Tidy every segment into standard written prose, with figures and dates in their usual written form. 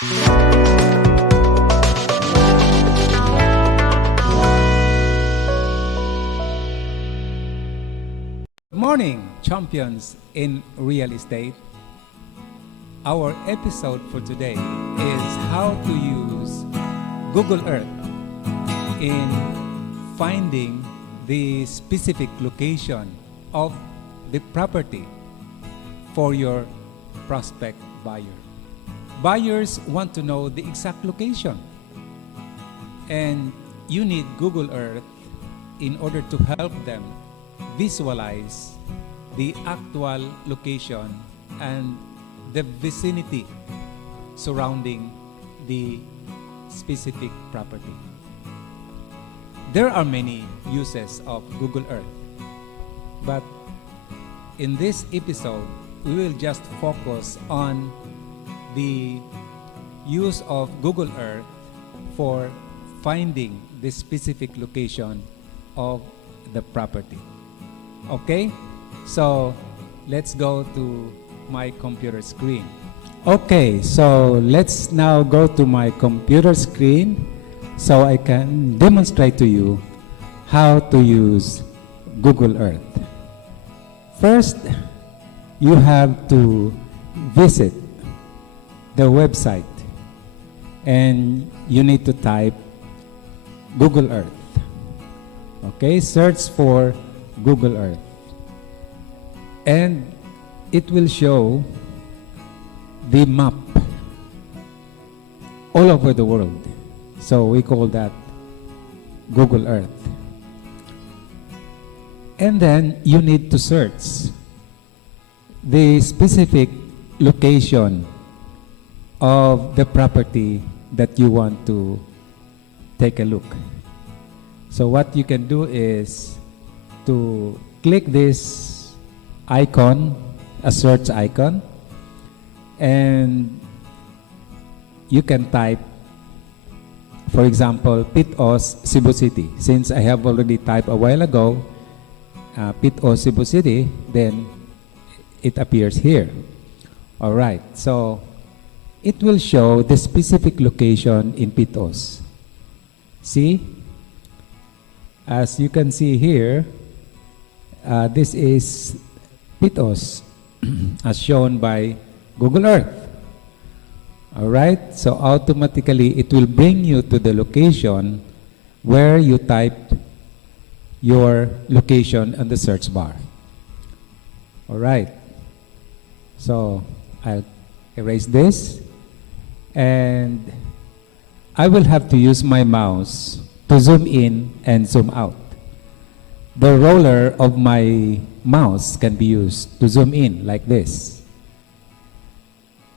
Good morning, champions in real estate. Our episode for today is how to use Google Earth in finding the specific location of the property for your prospect buyer. Buyers want to know the exact location, and you need Google Earth in order to help them visualize the actual location and the vicinity surrounding the specific property. There are many uses of Google Earth, but in this episode, we will just focus on the use of Google Earth for finding the specific location of the property. Okay, so let's go to my computer screen. Okay, so let's now go to my computer screen so I can demonstrate to you how to use Google Earth. First, you have to visit the website and you need to type Google Earth. Okay, search for Google Earth, and it will show the map all over the world. So we call that Google Earth. And then you need to search the specific location of the property that you want to take a look. So what you can do is to click this icon, a search icon, and you can type, for example, Pitos, Cebu City. Since I have already typed a while ago, Pitos, Cebu City, then it appears here. All right, so it will show the specific location in Pitos. See? As you can see here, this is Pitos as shown by Google Earth. All right, so automatically it will bring you to the location where you typed your location on the search bar. All right, so I'll erase this, and I will have to use my mouse to zoom in and zoom out. The roller of my mouse can be used to zoom in like this.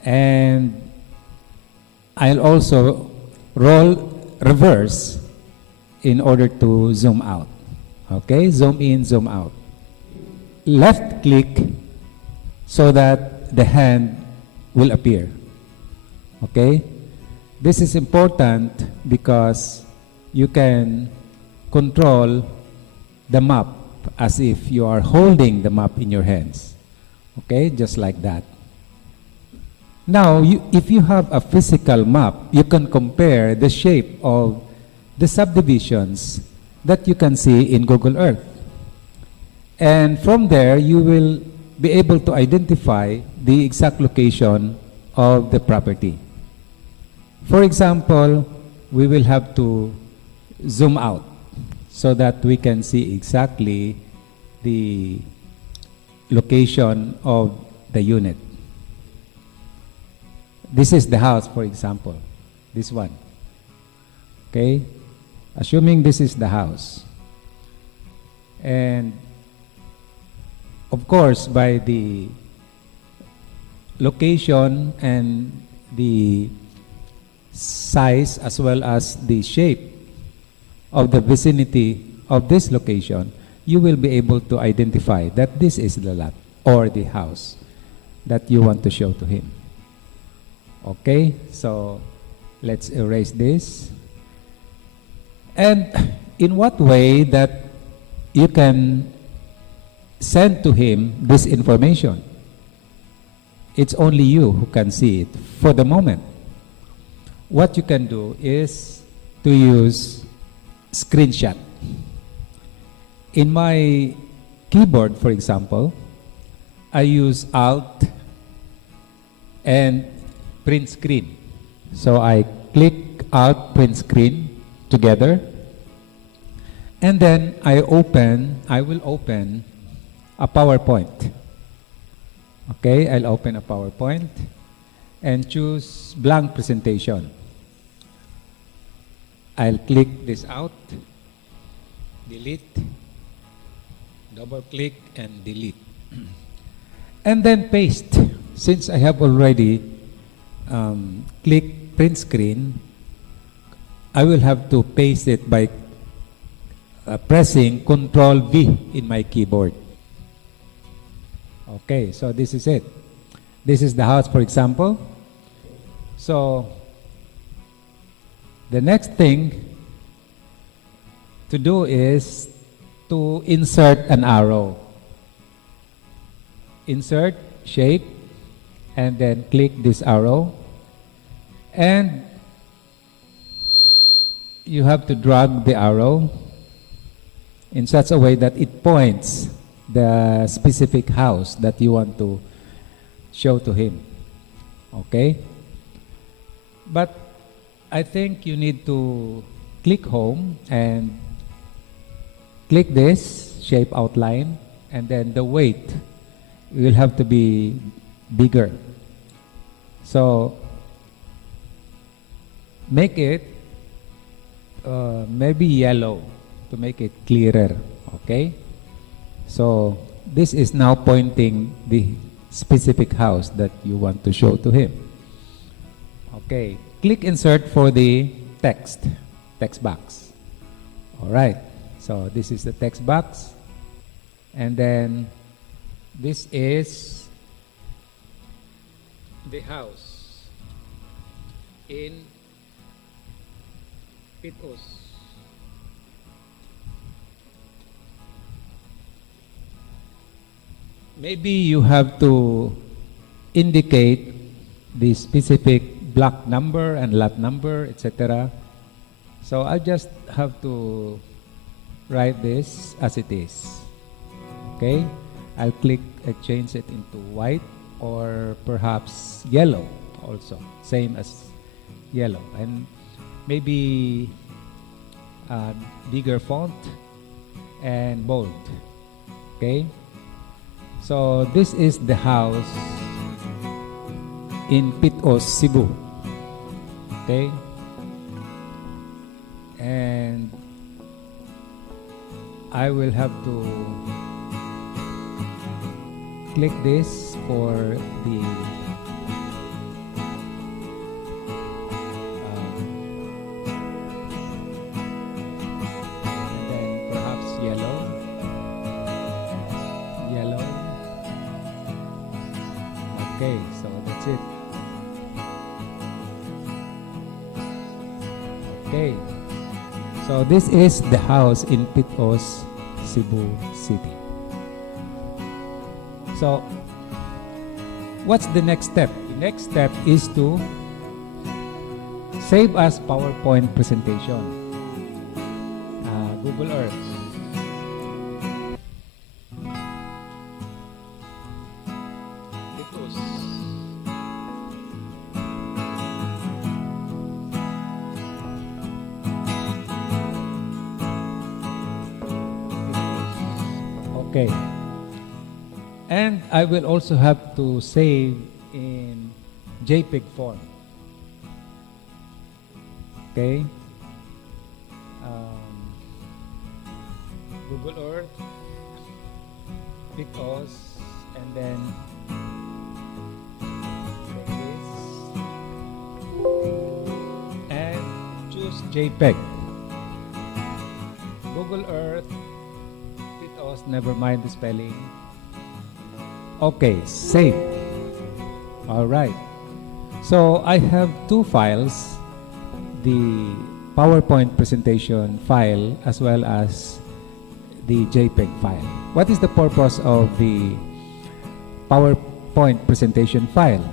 And I'll also reverse in order to zoom out. Okay, zoom in, zoom out. Left click so that the hand will appear. Okay, this is important because you can control the map as if you are holding the map in your hands. Okay, just like that. Now, if you have a physical map, you can compare the shape of the subdivisions that you can see in Google Earth. And from there, you will be able to identify the exact location of the property. For example, we will have to zoom out so that we can see exactly the location of the unit. This is the house, for example, this one. Okay, assuming this is the house. And of course, by the location and the size as well as the shape of the vicinity of this location, you will be able to identify that this is the lot or the house that you want to show to him. Okay, so let's erase this. And in what way that you can send to him this information? It's only you who can see it for the moment. what you can do is to use screenshot. In my keyboard, for example, I use Alt and print screen. So I click Alt, print screen together, and then I will open a PowerPoint. Okay, I'll open a PowerPoint and choose blank presentation. I'll click this out, delete, double click and delete. And then paste. Since I have already clicked print screen, I will have to paste it by pressing Control V in my keyboard. Okay, so this is it. This is the house, for example. So the next thing to do is to insert an arrow. Insert, shape, and then click this arrow. And you have to drag the arrow in such a way that it points the specific house that you want to show to him. Okay? But I think you need to click home and click this shape outline, and then the weight will have to be bigger. So make it maybe yellow to make it clearer. Okay? So this is now pointing the specific house that you want to show to him. Okay, click insert for the text box. All right, so this is the text box, and then this is the house in Pitos. Maybe you have to indicate the specific block number and lot number, etc. So I just have to write this as it is. Okay? I'll click and change it into white or perhaps yellow also. Same as yellow. And maybe bigger font and bold. Okay? So this is the house in Pitos, Cebu. Okay? And I will have to click this for the and then perhaps yellow. Okay, so that's it. Okay, so this is the house in Pitos, Cebu City. So what's the next step? The next step is to save as PowerPoint presentation. Google Earth. Okay. And I will also have to save in JPEG form. Okay. Google Earth, Pitos, and then like this, and choose JPEG. Google Earth, Pitos, never mind the spelling. Okay, save. All right. So I have two files, the PowerPoint presentation file as well as the JPEG file. What is the purpose of the PowerPoint presentation file?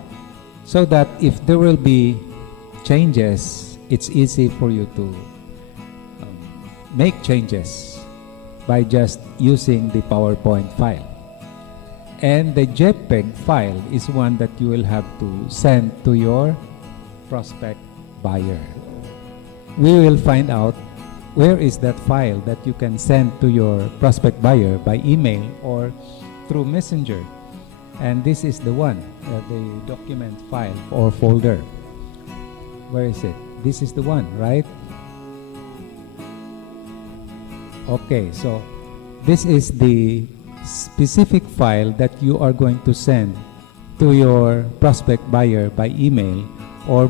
So that if there will be changes, it's easy for you to make changes by just using the PowerPoint file. And the JPEG file is one that you will have to send to your prospect buyer. We will find out where is that file that you can send to your prospect buyer by email or through Messenger. And this is the one, the document file or folder. Where is it? This is the one, right? Okay, so this is the specific file that you are going to send to your prospect buyer by email or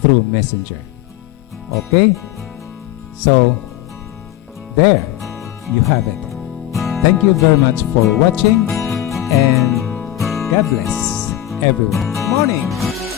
through Messenger. Okay? So there you have it. Thank you very much for watching, and God bless everyone. Morning.